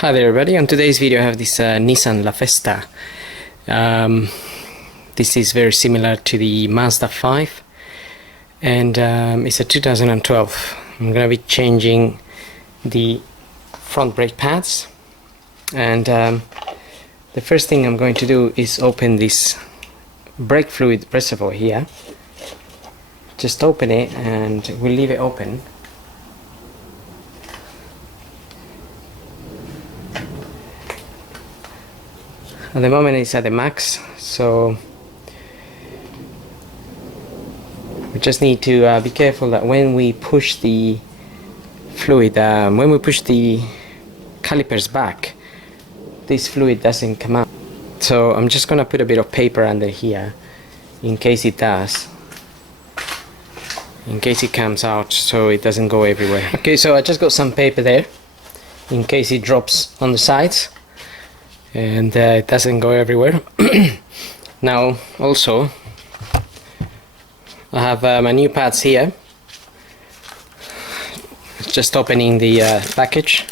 Hi there everybody, on today's video I have this Nissan lafesta. This is very similar to the Mazda5 and it's a 2012. I'm going to be changing the front brake pads, and the first thing I'm going to do is open this brake fluid reservoir here. Just open it and we'll leave it open. At the moment it's at the max, so we just need to be careful that when we push the fluid, when we push the calipers back, this fluid doesn't come out. So I'm just gonna put a bit of paper under here in case it does, in case it comes out, so it doesn't go everywhere. Okay, so I just got some paper there in case it drops on the sides and it doesn't go everywhere. Now also I have my new pads here. Just opening the package,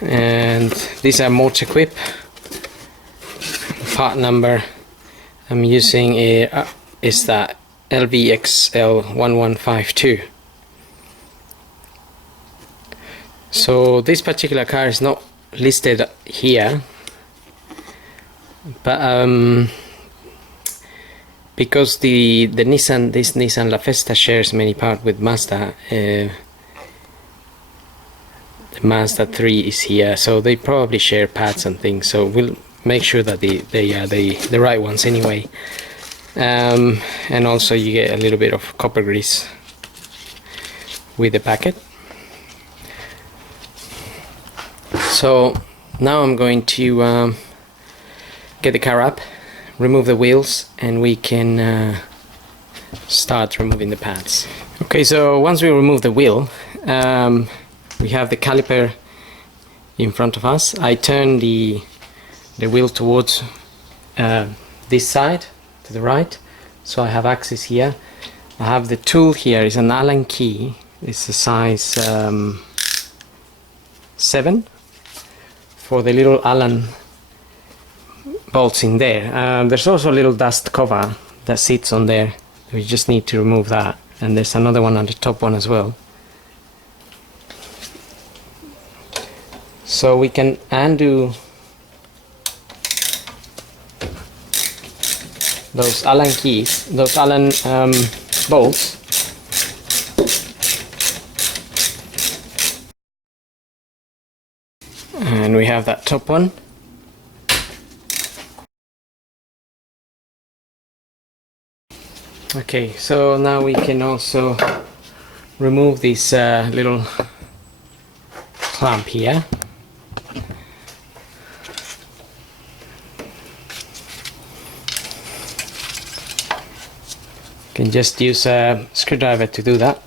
and these are motor equip. Part number I'm using is that LVXL1152. So this particular car is not listed here, but because this Nissan lafesta shares many parts with Mazda, the mazda5 is here, so they probably share pads and things. So we'll make sure that they are the right ones anyway. And also you get a little bit of copper grease with the packet. So now I'm going to get the car up, remove the wheels, and we can start removing the pads. Okay, so once we remove the wheel, we have the caliper in front of us. I turn the wheel towards this side, to the right, so I have access here. I have the tool here, is an Allen key. It's a size 7 for the little Allen bolts in there. There's also a little dust cover that sits on there. We just need to remove that, and there's another one on the top one as well. So we can undo those Allen keys, those Allen bolts. And we have that top one. Okay, so now we can also remove this little clamp here. You can just use a screwdriver to do that.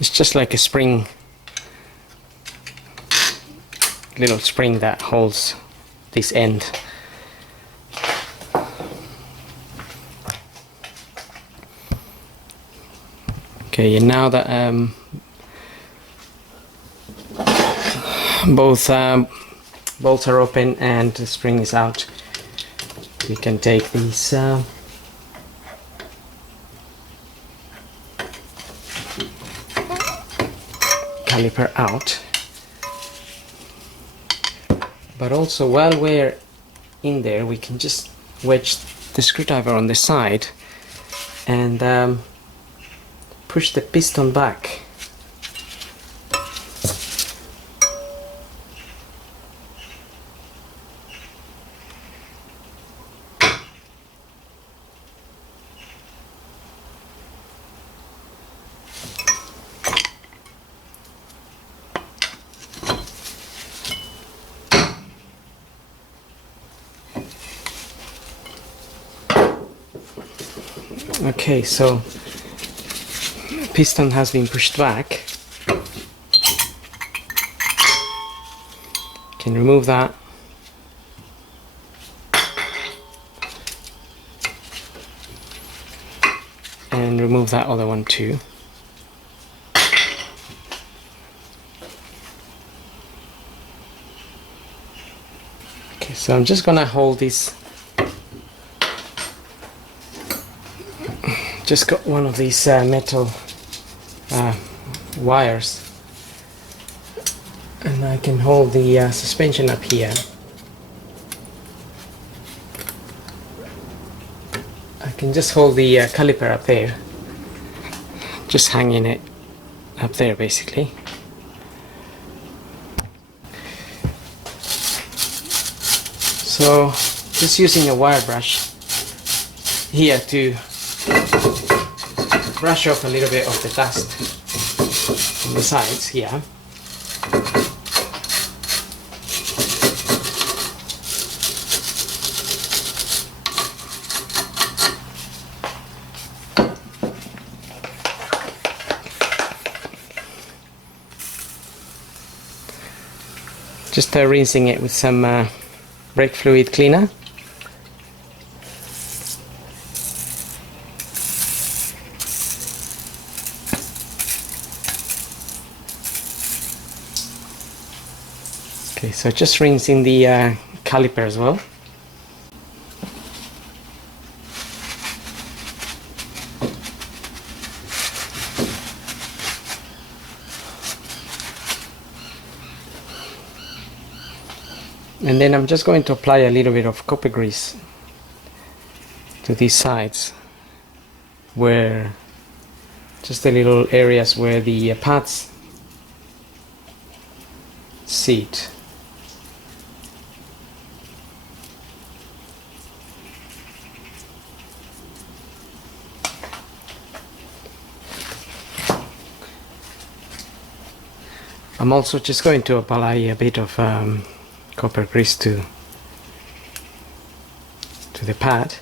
It's just like a spring, little spring that holds this end. Okay, and now that both bolts are open and the spring is out, we can take these caliper out. But also, while we're in there, we can just wedge the screwdriver on the side and push the piston back. Okay, so piston has been pushed back. Can remove that. and remove that other one too. Okay, so I'm just gonna hold this. Just got one of these metal wires, and I can hold the suspension up here. I can just hold the caliper up there, just hanging it up there basically. So just using a wire brush here to brush off a little bit of the dust on the sides here. Just rinsing it with some brake fluid cleaner. Okay, so just rinsing the caliper as well. And then I'm just going to apply a little bit of copper grease to these sides, where just the little areas where the pads sit. I'm also just going to apply a bit of copper grease to the pad.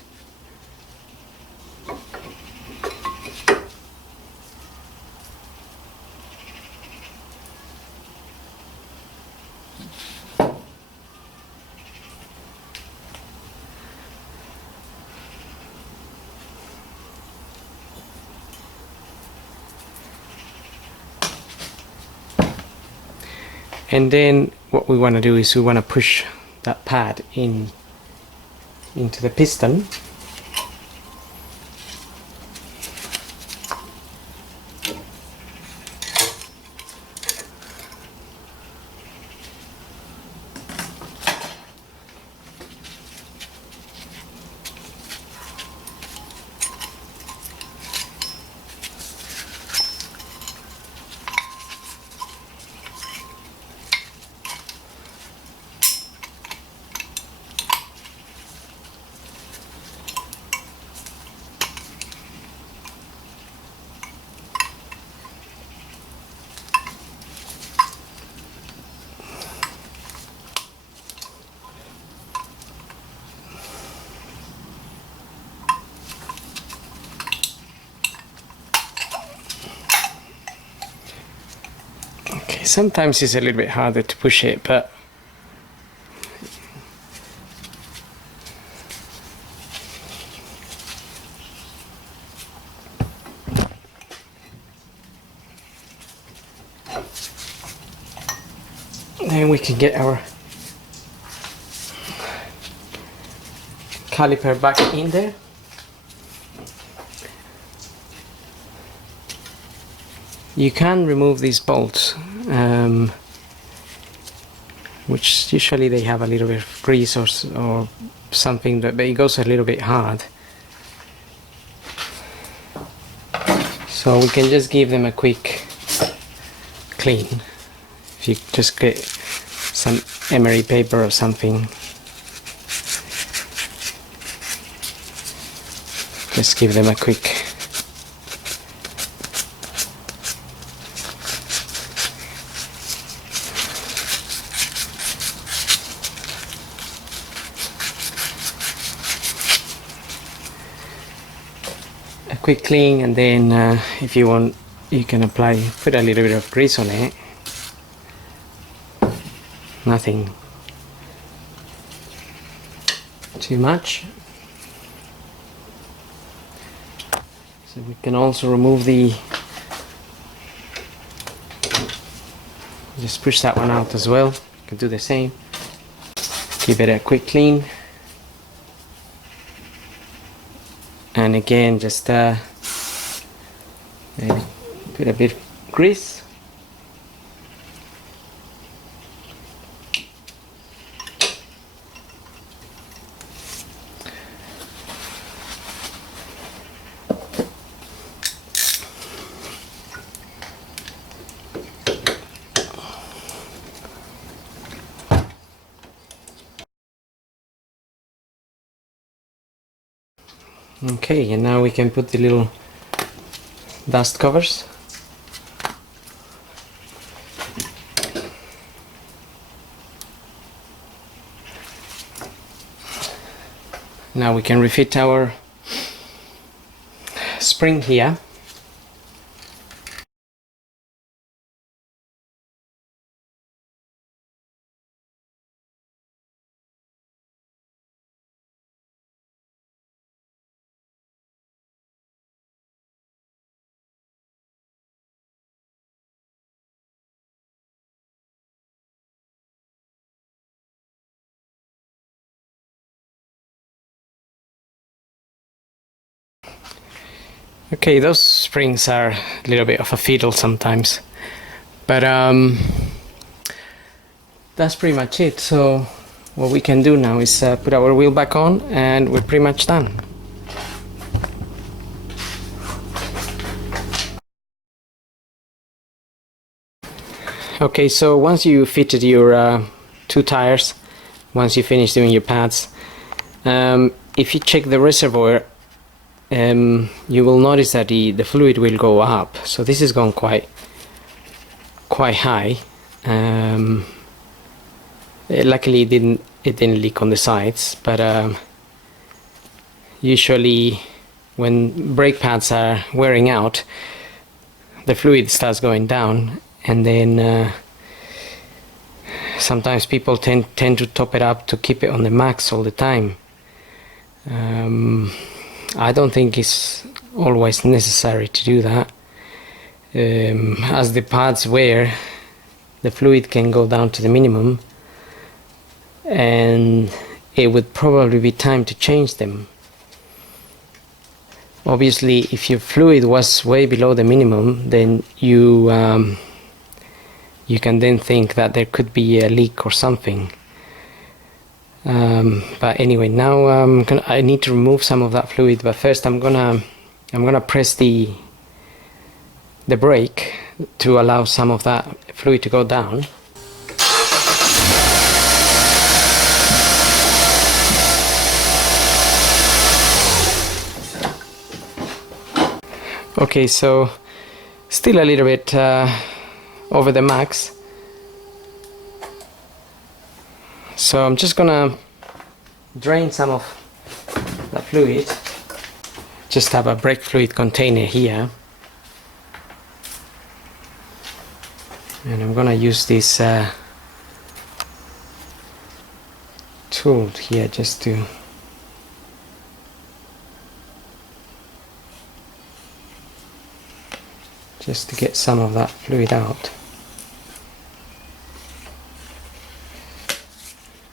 And then what we want to do is we want to push that pad into the piston. Sometimes it's a little bit harder to push it, but then we can get our caliper back in there. You can remove these bolts, which usually they have a little bit of grease or something, but it goes a little bit hard. So we can just give them a quick clean. If you just get some emery paper or something, just give them a quick clean, and then if you want, you can put a little bit of grease on it. Nothing too much. So we can also remove the, just push that one out as well. You can do the same. Give it a quick clean. And again, just maybe put a bit of grease. Okay, and now we can put the little dust covers. Now we can refit our spring here. Okay, those springs are a little bit of a fiddle sometimes, but that's pretty much it. So what we can do now is put our wheel back on, and we're pretty much done. Okay, so once you fitted your two tires, once you finish doing your pads, if you check the reservoir, you will notice that the fluid will go up. So this is going quite high. Luckily it didn't leak on the sides, but usually when brake pads are wearing out, the fluid starts going down, and then sometimes people tend to top it up to keep it on the max all the time. I don't think it's always necessary to do that. As the pads wear, the fluid can go down to the minimum, and it would probably be time to change them. Obviously, if your fluid was way below the minimum, then you can then think that there could be a leak or something. But anyway, now I need to remove some of that fluid. But first, I'm gonna press the brake to allow some of that fluid to go down. Okay, so still a little bit over the max. So I'm just gonna drain some of the fluid. Just have a brake fluid container here, and I'm gonna use this tool here just to get some of that fluid out.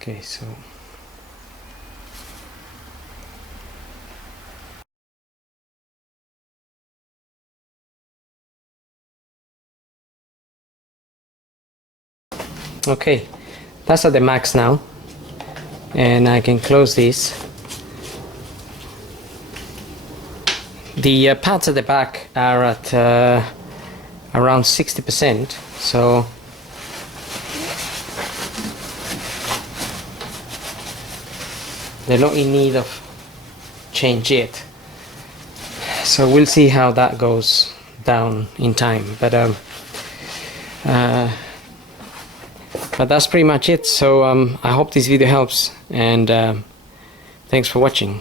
Okay, so okay, that's at the max now, and I can close this. The pads at the back are at around 60%, so they're not in need of change yet. So we'll see how that goes down in time. But that's pretty much it. So I hope this video helps, and thanks for watching.